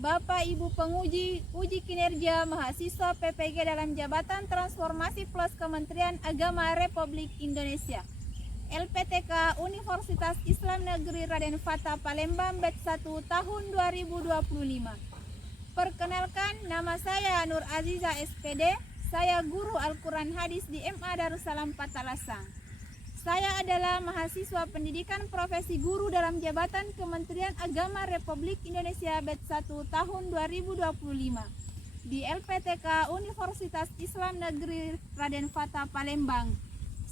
Bapak Ibu penguji uji kinerja mahasiswa PPG dalam Jabatan Transformasi Plus Kementerian Agama Republik Indonesia LPTK Universitas Islam Negeri Raden Fatah Palembang Batch 1 tahun 2025. Perkenalkan, nama saya Nur Aziza SPD. Saya guru Al-Quran Hadis di MA Darussalam Patalasang. Saya adalah mahasiswa pendidikan profesi guru dalam Jabatan Kementerian Agama Republik Indonesia Batch 1 tahun 2025 di LPTK Universitas Islam Negeri Raden Fatah Palembang.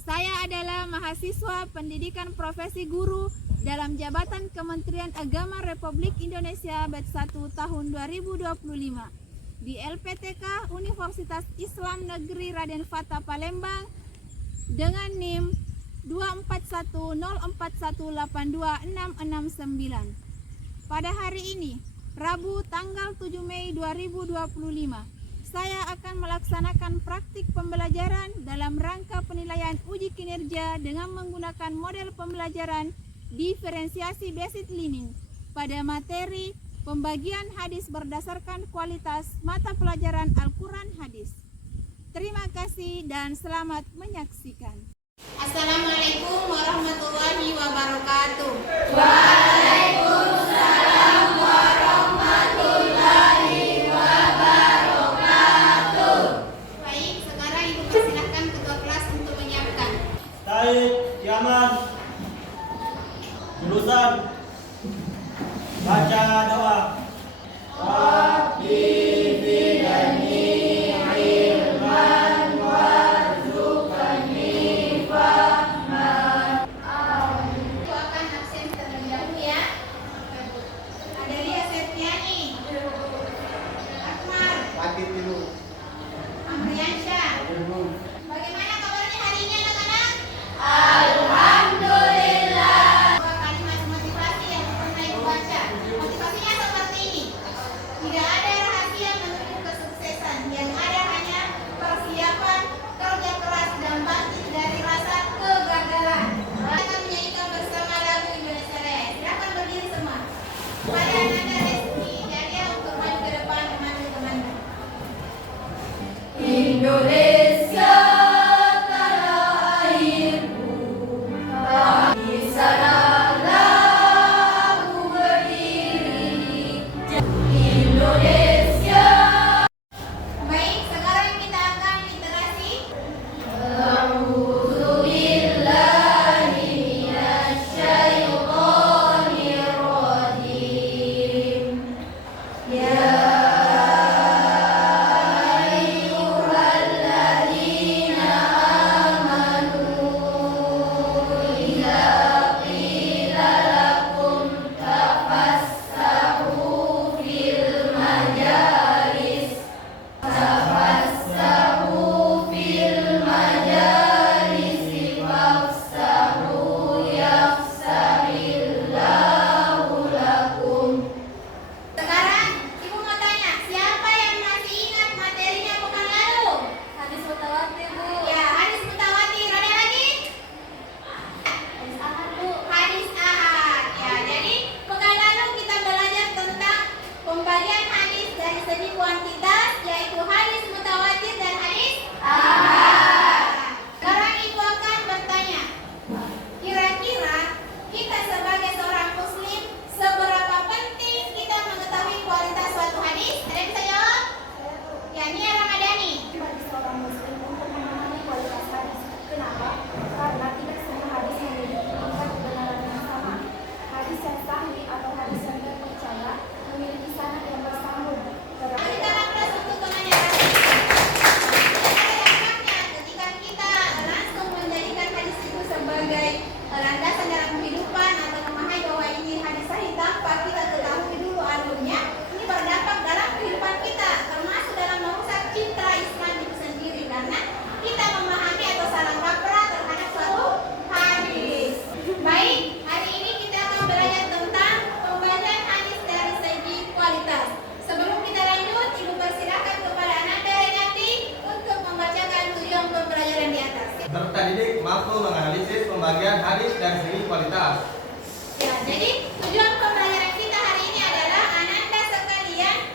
Saya adalah mahasiswa pendidikan profesi guru dalam Jabatan Kementerian Agama Republik Indonesia Batch 1 tahun 2025 di LPTK Universitas Islam Negeri Raden Fatah Palembang dengan NIM 24104182669. Pada hari ini, Rabu tanggal 7 Mei 2025, saya akan melaksanakan praktik pembelajaran dalam rangka penilaian uji kinerja dengan menggunakan model pembelajaran diferensiasi basic learning pada materi pembagian hadis berdasarkan kualitas mata pelajaran Al-Quran Hadis. Terima kasih dan selamat menyaksikan. Assalamualaikum warahmatullahi wabarakatuh. Waalaikumsalam warahmatullahi wabarakatuh. Baik, sekarang Ibu persilahkan ketua kelas untuk menyiapkan. Said Yaman, jurusan baca doa. Rabbi zidni ilman warzuqni fahman. Itu akan absen terlebih dahulu ya. Adelia Septiani, Akmal, Sakit dulu. Amriansyah. Bagaimana kabarnya hari ini anak-anak? Alhamdulillah. Dua kalimat motivasi yang pernah Ibu baca. Motivasinya seperti ini. Tidak ada rahasia menuju kesuksesan. Yang ada hanya persiapan, kerja keras, dan bangkit dari rasa kegagalan. Kita akan menyanyikan bersama lagu Indonesia Raya. Silakan berdiri semua. Pada Ananda Resmi Jaya untuk maju ke depan memandu teman-teman. Indonesia tanah airku, di sanalah aku berdiri. Indonesia. Baik, sekarang kita akan literasi. A'udzubillahi minasyaitonirrajim. Ya ayyuhalladzina amanu idza qila lakum tafassahu fil majalis fafsahu yafsahillahu lakum. Sekarang Ibu mau tanya, siapa yang masih ingat materinya pekan lalu? Hadis mutawatir, Bu. Ya, hadis mutawatir. Ada lagi? Hadis ahad, Bu. Hadis ahad. Ya, jadi pekan lalu kita belajar tentang pembagian hadis dari segi kuantitas, yaitu hadis mutawatir dan hadis ahad. Sekarang Ibu akan bertanya, kira-kira kita sebagai seorang muslim, seberapa penting kita mengetahui kualitas suatu hadis? Ada yang bisa jawab? Ya, Nia Ramadhani. Bagi seorang muslim untuk memahami kualitas hadis. Kenapa? Karena tidak semua hadis memiliki tingkat kebenaran yang sama. Hadis yang sahih atau hadis yang terpercaya memiliki sanad yang bersambung. Sekarang kelas untuk temannya tadi. Ada dampaknya ketika kita langsung menjadikan hadis itu sebagai landasan dalam kehidupan atau memahami bahwa ini hadis sahih tanpa kita ketahui dulu alurnya. Ini berdampak dalam kehidupan kita, termasuk dalam merusak citra Islam itu sendiri karena kita memahami atau salah kaprah terhadap suatu hadis. Baik, hari ini kita akan belajar tentang pembagian hadis dari segi kualitas. Sebelum kita lanjut, Ibu persilakan kepada Ananda Renati untuk membacakan tujuan pembelajaran di atas. Peserta didik mampu menganalisis pembagian hadis dari segi kualitas. Ya, jadi tujuan pembelajaran kita hari ini adalah Ananda sekalian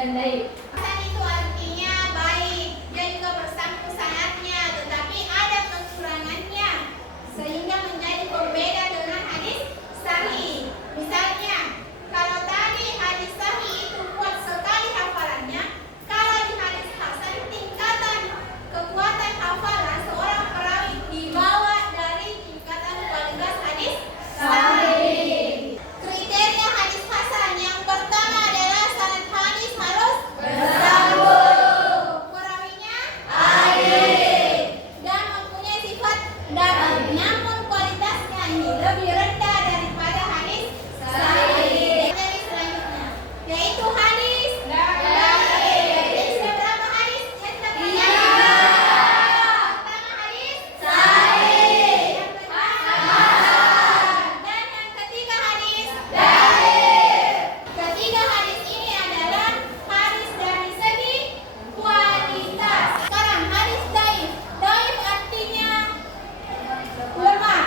dan daif. Hasan itu artinya baik dan juga bersambung sanadnya, tetapi ada kekurangannya sehingga menjadi berbeda dengan hadis sahih. Misalnya, kalau tadi hadis sahih itu kuat sekali hafalannya, kalau di hadis hasan tingkatan kekuatan hafalan seorang perawi dibawa dari tingkatan kualitas hadis sahih. Kriteria hadis hasan yang pertama adalah sanad hadis harus bersambung, perawinya adil dan mempunyai sifat dapat, namun kualitasnya ini lebih rendah daripada hadis sahih. Materi selanjutnya yaitu hadis dhaif. Jadi sudah berapa hadis yang kita pelajari? Pertama hadis sahih, yang kedua hasan, dan yang ketiga hadis dhaif. Ketiga hadis ini adalah hadis dari segi kualitas. Sekarang hadis dhaif. Dhaif artinya lemah.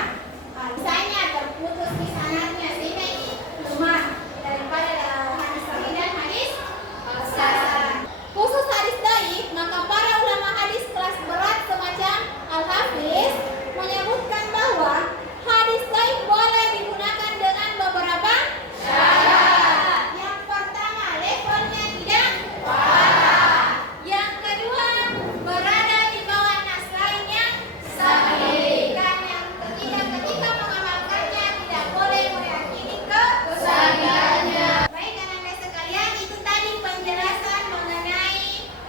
Misalnya terputus di sanadnya sehingga ini lemah daripada hadis sahih dan hadis hasan. Khusus hadis dhaif, maka para ulama hadis kelas berat semacam Al-Hafiz menyebutkan bahwa hadis dhaif boleh digunakan dengan beberapa syarat. Yang pertama, levelnya tidak parah. Yang kedua, berada di bawah nas lain yang sahih. Dan yang ketiga, ketika mengamalkannya tidak boleh meyakini kesahihannya. Baik anak-anak sekalian, itu tadi penjelasan mengenai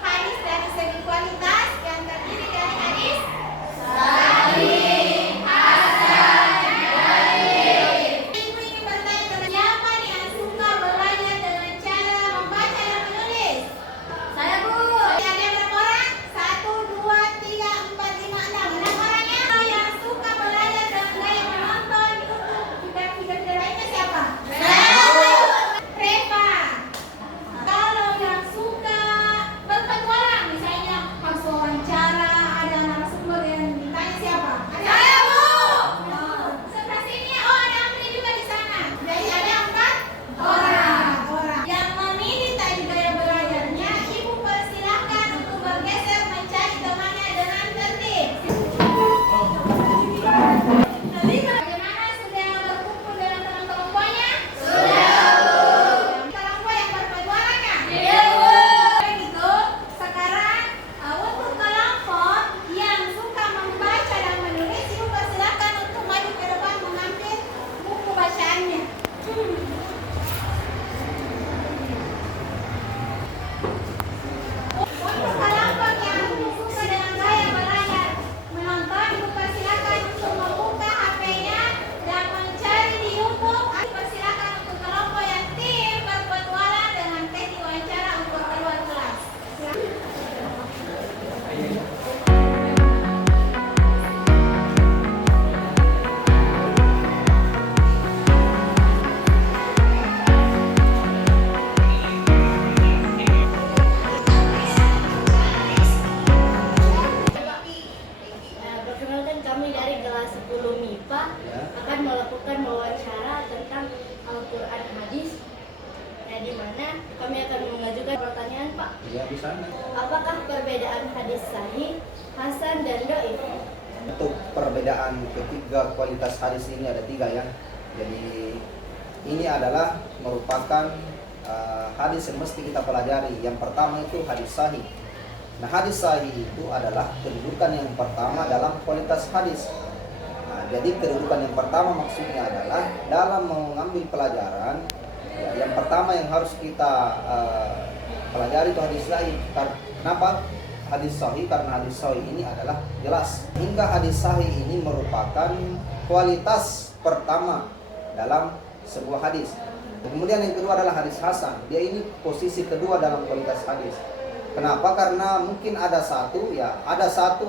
hadis dari segi kualitas yang terdiri dari hadis sahih, hasan, dhaif. Ibu ingin bertanya kepada siapa yang suka belajar dengan cara membaca dan menulis? Saya, Bu. Ada berapa orang? 1, 2, 3, 4, 5, 6. 6 orangnya. Yang suka belajar dengan gaya menonton YouTube dan video lainnya siapa? Reva. Kalau yang suka berpetualang, misalnya harus wawancara, ada narasumber yang ditanya siapa? Saya, Bu. Sebelah sini, ada Amri juga di sana. Jadi ada 4 orang. Yang memilih tadi gaya belajarnya, Ibu persilahkan untuk bergeser mencari temannya dengan tertib. Bagaimana, sudah berkumpul dengan teman kelompoknya? Sudah, Bu. Kelompok yang berpetualangan? Iya, Bu. Begitu, sekarang untuk kelompok yang suka membaca dan menulis, Ibu persilahkan untuk maju ke depan mengambil buku bacaannya. Untuk kelompok yang suka dengan gaya belajar menonton, Ibu persilakan untuk membuka HP-nya dan mencari di YouTube. Persilakan untuk kelompok yang tim berpetualang dengan sesi wawancara untuk keluar kelas. Perkenalkan, kami dari kelas 10 MIPA akan melakukan wawancara tentang Al-Quran hadis. Di mana kami akan mengajukan pertanyaan, Pak. Ya, di sana. Apakah perbedaan hadis sahih, hasan, dan dhaif? Untuk perbedaan ketiga kualitas hadis ini ada 3 ya. Jadi ini adalah merupakan hadis yang mesti kita pelajari. Yang pertama itu hadis sahih. Nah, hadis sahih itu adalah kedudukan yang pertama dalam kualitas hadis. Nah, jadi kedudukan yang pertama maksudnya adalah dalam mengambil pelajaran, ya, yang pertama yang harus kita pelajari itu hadis sahih. Kenapa hadis sahih? Karena hadis sahih ini adalah jelas. Hingga hadis sahih ini merupakan kualitas pertama dalam sebuah hadis. Kemudian yang kedua adalah hadis hasan. Dia ini posisi kedua dalam kualitas hadis. Kenapa? Karena mungkin ada satu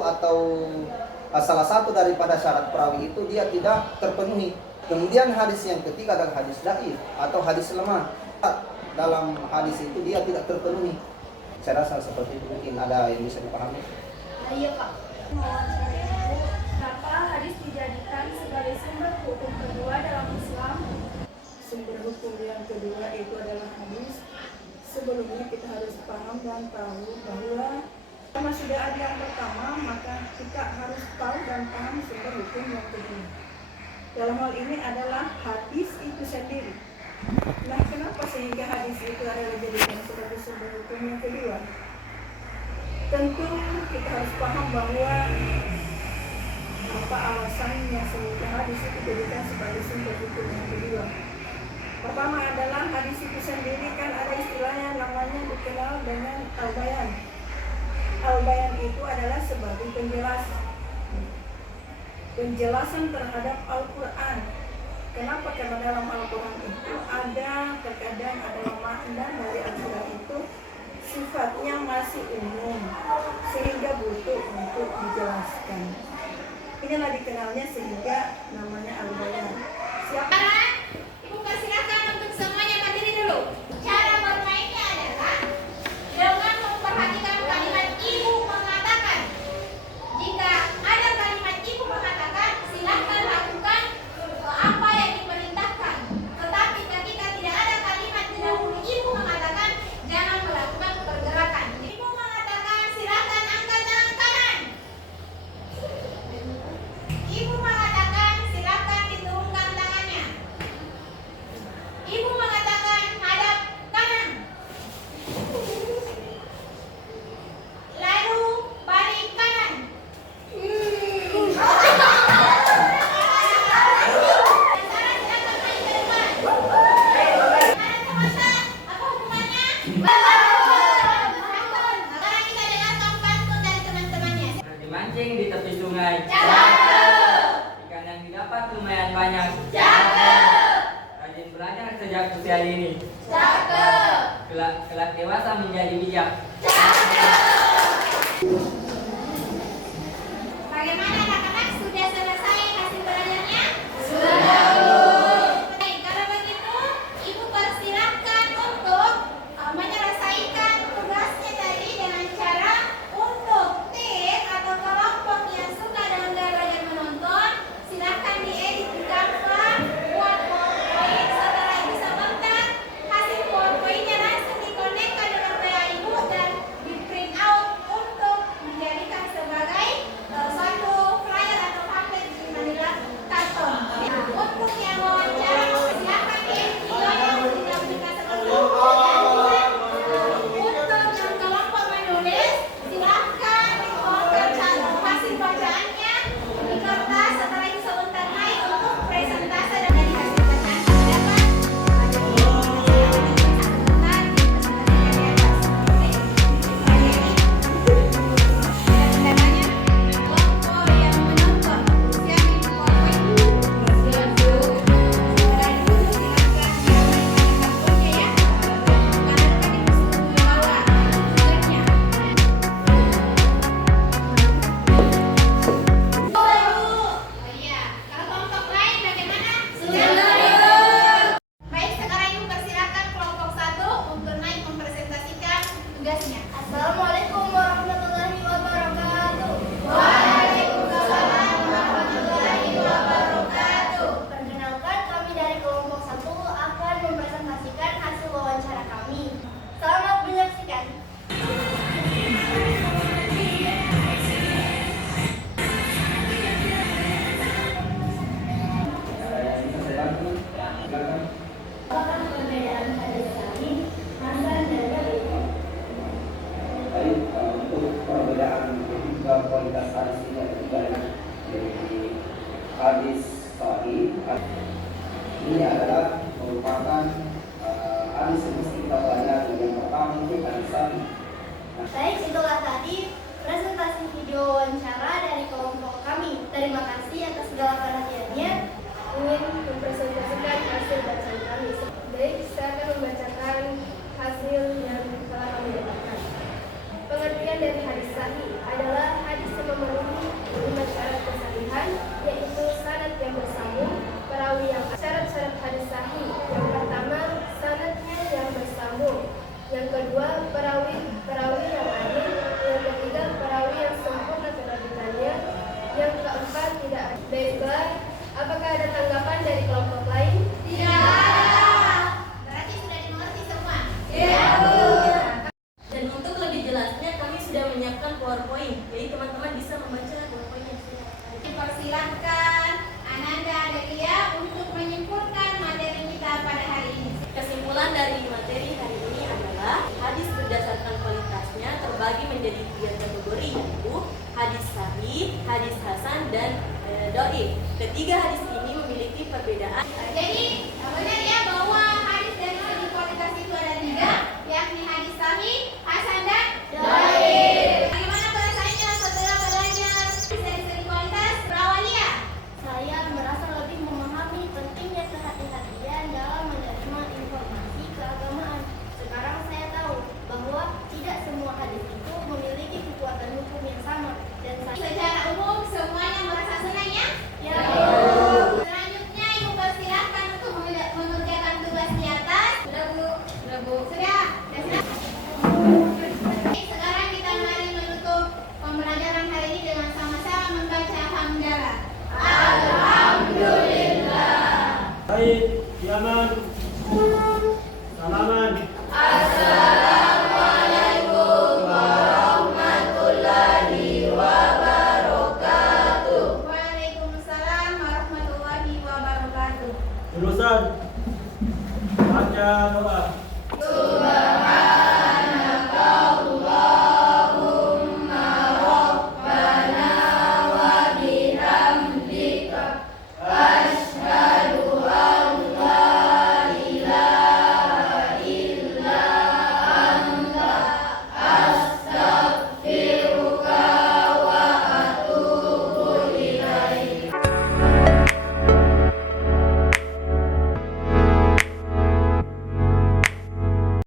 atau salah satu daripada syarat perawi itu dia tidak terpenuhi. Kemudian hadis yang ketiga adalah hadis dhaif atau hadis lemah. Dalam hadis itu dia tidak terpenuhi. Saya rasa seperti itu, mungkin ada yang bisa dipahami. Iya, Pak. Kenapa hadis dijadikan sebagai sumber hukum kedua dalam Islam? Sumber hukum yang kedua itu adalah hadis. sebelumnya kita harus paham dan tahu bahwa karena sudah ada yang pertama, maka kita harus tahu dan paham sumber hukum yang kedua. Dalam hal ini adalah hadis itu sendiri. Nah, kenapa sehingga hadis itu adalah dijadikan sebagai sumber hukum yang kedua? Tentu kita harus paham bahwa apa alasannya sehingga hadis itu dijadikan sebagai sumber hukum yang kedua. Pertama adalah hadis itu sendiri kan ada istilahnya namanya dikenal dengan al-bayan. Al-bayan itu adalah sebagai penjelasan terhadap Al-Quran. Kenapa? Karena dalam Al-Quran itu ada terkadang adalah makna dari Al-Quran itu sifatnya masih umum sehingga butuh untuk dijelaskan. Inilah dikenalnya sehingga namanya al-bayan. Siapa? Ibu persilakan untuk semuanya berdiri dulu. Cara bermainnya adalah dengan memperhatikan kalimat ibu mengatakan. Jika ada kalimat ibu mengatakan, silakan lakukan apa yang diperintahkan. Tetapi ketika tidak ada kalimat dahulu ibu mengatakan, jangan melakukan pergerakan. Ibu mengatakan, silakan angkat tangan kanan. Ibu mengatakan, silakan diturunkan tangannya. Ibu mengatakan, hadap kanan. Lalu balik kanan. Apa hukumannya? Sekarang kita dengarkan pantun dari teman-temannya. Dimancing di tepi sungai. Ikan yang didapat lumayan banyak. Rajin belajar sejak usia dini. Kelak dewasa menjadi bijak. Bagaimana anak-anak, sudah selesai hasil belajarnya? Baik, kalau begitu ibu persilahkan untuk menyelesaikan tugasnya tadi dengan cara untuk tim atau kelompok yang suka dengan belajar menonton, silahkan diedit di Canva, buat PowerPoint. Setelah itu sebentar hasil PowerPoint-nya langsung dikonekkan dengan WA ibu dan di print out untuk dijadikan sebagai suatu flyer atau pamflet di manila karton. Untuk yang wawancara silahkan diedit videonya untuk didampingkan sebentar. Untuk yang kelompok menulis silahkan dikeluarkan hasil bacaannya di kertas. Setelah itu sebentar naik untuk presentase dan dari hasil bacaan dapat kelompok yang menonton usia ibu kalau kelompok lain bagaimana? Baik, sekarang ibu persilakan kelompok 1 untuk naik mempresentasikan tugasnya. Assalamualaikum warahmatullahi wabarakatuh. Waalaikumsalam warahmatullahi wabarakatuh. Perkenalkan, kami dari kelompok 1 akan mempresentasikan hasil wawancara kami. Selamat menyaksikan. Apakah perbedaan hadis sahih, hasan dan dhaif? Baik, untuk perbedaan ketiga kualitas hadis ini ada tiga ya. Jadi hadis sahih ini adalah merupakan hadis yang mesti kita pelajari. Yang pertama itu hadis sahih. Baik, itulah tadi presentasi video wawancara dari kelompok kami. Terima kasih atas segala perhatiannya. Ingin mempresentasikan hasil bacaan kami. Baik, saya akan membacakan hasil yang telah kami dapatkan. Pengertian dari hadis sahih adalah hadis yang memenuhi 5 syarat kesahihan, yaitu sanad yang bersambung, perawi yang syarat-syarat hadis sahih. Yang pertama, sanadnya yang bersambung. Yang kedua, perawi yang adil. Yang ketiga, perawi yang sempurna keterbitannya. Yang keempat, tidak ada. Baiklah, apakah ada tanggapan dari kelompok lain? Tidak. Berarti sudah dimengerti semua? Tidak. sudah menyiapkan PowerPoint, jadi teman-teman bisa membaca PowerPoint-nya. Dipersilahkan Ananda Adelia untuk menyimpulkan materi kita pada hari ini. Kesimpulan dari materi hari ini adalah hadis berdasarkan kualitasnya terbagi menjadi 3 kategori, yaitu hadis sahih, hadis hasan, dan dhaif. Ketiga hadis ini memiliki perbedaan. Jadi benar ya bahwa hadis dari segi kualitas itu ada 3, yakni hadis sahih, hasan, dan dhaif. Bagaimana perasaannya setelah belajar dari segi kualitas? Prawalia. Saya merasa lebih memahami pentingnya kehati-hatian dalam menerima informasi keagamaan. Sekarang saya tahu bahwa tidak semua hadis itu memiliki kekuatan hukum yang sama, dan saya Secara umum semuanya merasa senang ya? Ya. Selanjutnya Ibu persilahkan untuk mengerjakan tugas di atas. Sudah Bu? Sudah Bu. Sudah? Sudah. Sekarang kita mari menutup pembelajaran hari ini dengan sama-sama membaca hamdalah. Alhamdulillah. Baik,